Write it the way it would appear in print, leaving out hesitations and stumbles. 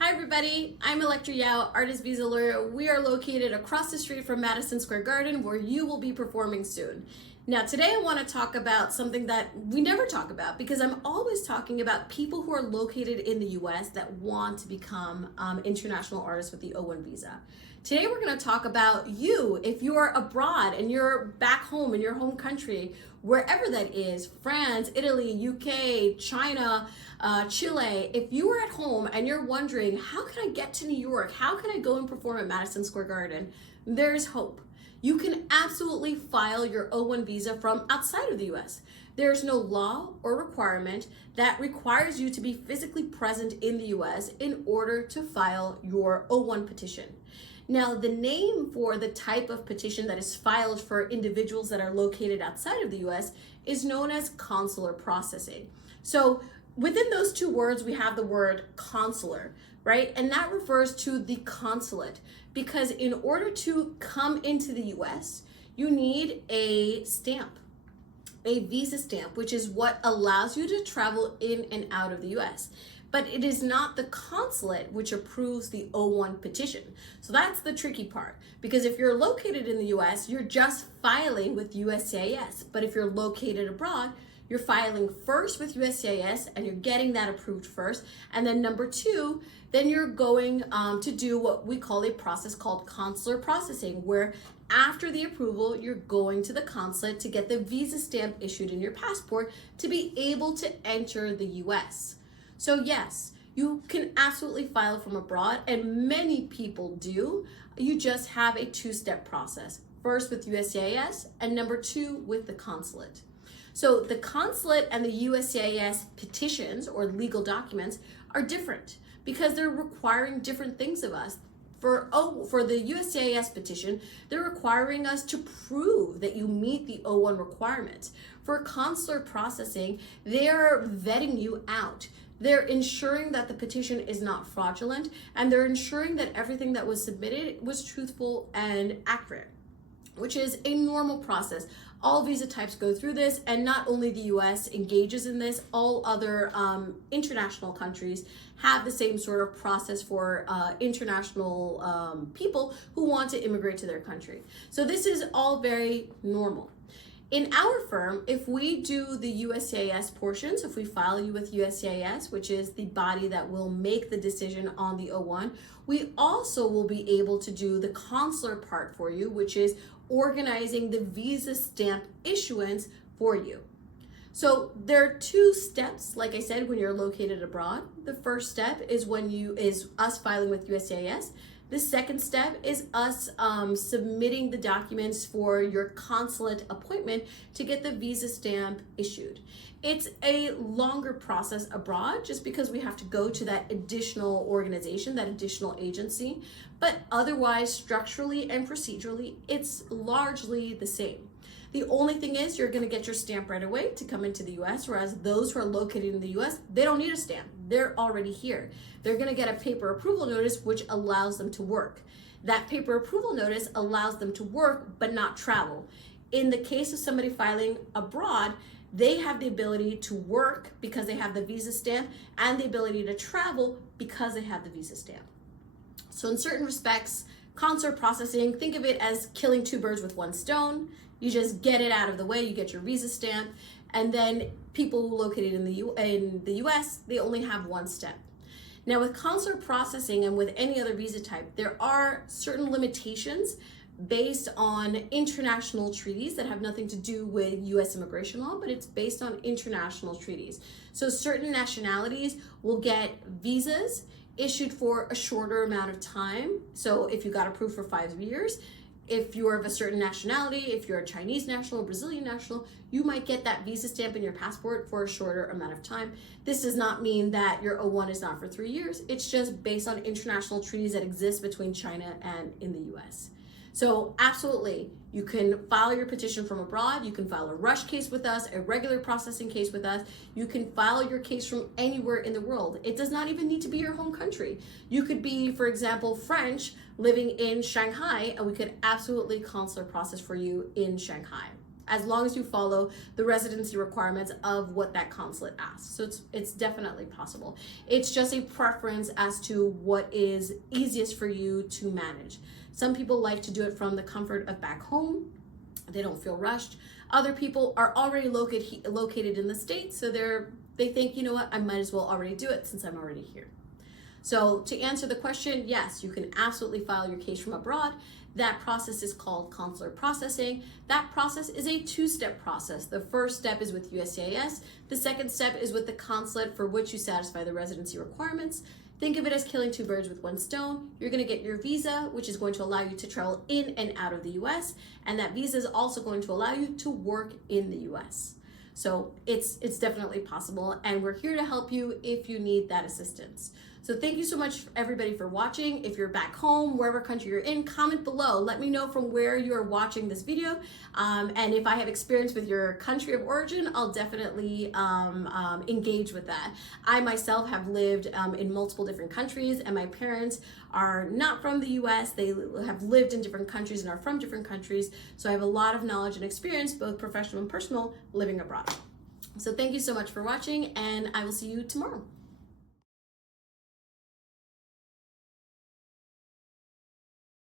Hi everybody, I'm Elektra Yao, artist visa lawyer. We are located across the street from Madison Square Garden, where you will be performing soon. Now today I want to talk about something that we never talk about, because I'm always talking about people who are located in the US that want to become international artists with the O-1 visa. Today we're going to talk about you, if you're abroad and you're back home in your home country, wherever that is, France, Italy, UK, China, Chile. If you are at home and you're wondering, how can I get to New York? How can I go and perform at Madison Square Garden? There's hope. You can absolutely file your O-1 visa from outside of the US. There's no law or requirement that requires you to be physically present in the US in order to file your O-1 petition. Now, the name for the type of petition that is filed for individuals that are located outside of the US is known as consular processing. So within those two words, we have the word consular, right? And that refers to the consulate, because in order to come into the US, you need a stamp, a visa stamp, which is what allows you to travel in and out of the US. But it is not the consulate which approves the O-1 petition. So that's the tricky part, because if you're located in the US, you're just filing with USCIS. But if you're located abroad, you're filing first with USCIS and you're getting that approved first. And then number two, then you're going to do what we call a process called consular processing, where after the approval, you're going to the consulate to get the visa stamp issued in your passport to be able to enter the US. So yes, you can absolutely file from abroad, and many people do. You just have a two-step process. First with USCIS, and number two with the consulate. So the consulate and the USCIS petitions or legal documents are different because they're requiring different things of us. For the USCIS petition, they're requiring us to prove that you meet the O-1 requirements. For consular processing, they're vetting you out. They're ensuring that the petition is not fraudulent, and they're ensuring that everything that was submitted was truthful and accurate, which is a normal process. All visa types go through this, and not only the US engages in this, all other international countries have the same sort of process for international people who want to immigrate to their country. So this is all very normal. In our firm, if we do the USCIS portions, if we file you with USCIS, which is the body that will make the decision on the O-1, we also will be able to do the consular part for you, which is organizing the visa stamp issuance for you. So there are two steps, like I said, when you're located abroad. The first step is us filing with USCIS. The second step is us submitting the documents for your consulate appointment to get the visa stamp issued. It's a longer process abroad just because we have to go to that additional organization, that additional agency, but otherwise, structurally and procedurally, it's largely the same. The only thing is you're going to get your stamp right away to come into the US, whereas those who are located in the US, they don't need a stamp. They're already here. They're going to get a paper approval notice, which allows them to work. That paper approval notice allows them to work, but not travel. In the case of somebody filing abroad, they have the ability to work because they have the visa stamp, and the ability to travel because they have the visa stamp. So in certain respects, consular processing, think of it as killing two birds with one stone. You just get it out of the way, you get your visa stamp, and then people located in the US, they only have one step. Now with consular processing and with any other visa type, there are certain limitations based on international treaties that have nothing to do with US immigration law, but it's based on international treaties. So certain nationalities will get visas issued for a shorter amount of time. So if you got approved for 5 years, if you're of a certain nationality, if you're a Chinese national, Brazilian national, you might get that visa stamp in your passport for a shorter amount of time. This does not mean that your O-1 is not for 3 years. It's just based on international treaties that exist between China and in the US. So absolutely, you can file your petition from abroad. You can file a rush case with us, a regular processing case with us. You can file your case from anywhere in the world. It does not even need to be your home country. You could be, for example, French, living in Shanghai, and we could absolutely consular process for you in Shanghai. as long as you follow the residency requirements of what that consulate asks. So it's definitely possible. It's just a preference as to what is easiest for you to manage. Some people like to do it from the comfort of back home. They don't feel rushed. Other people are already located in the States, so they think, you know what, I might as well already do it since I'm already here. So to answer the question, yes, you can absolutely file your case from abroad. That process is called consular processing. That process is a two-step process. The first step is with USCIS. The second step is with the consulate for which you satisfy the residency requirements. Think of it as killing two birds with one stone. You're going to get your visa, which is going to allow you to travel in and out of the US, and that visa is also going to allow you to work in the US. So it's definitely possible, and we're here to help you if you need that assistance. So thank you so much everybody for watching. If you're back home, wherever country you're in, comment below. Let me know from where you're watching this video. And if I have experience with your country of origin, I'll definitely engage with that. I myself have lived in multiple different countries, and my parents are not from the US. They have lived in different countries and are from different countries. So I have a lot of knowledge and experience, both professional and personal, living abroad. So thank you so much for watching, and I will see you tomorrow.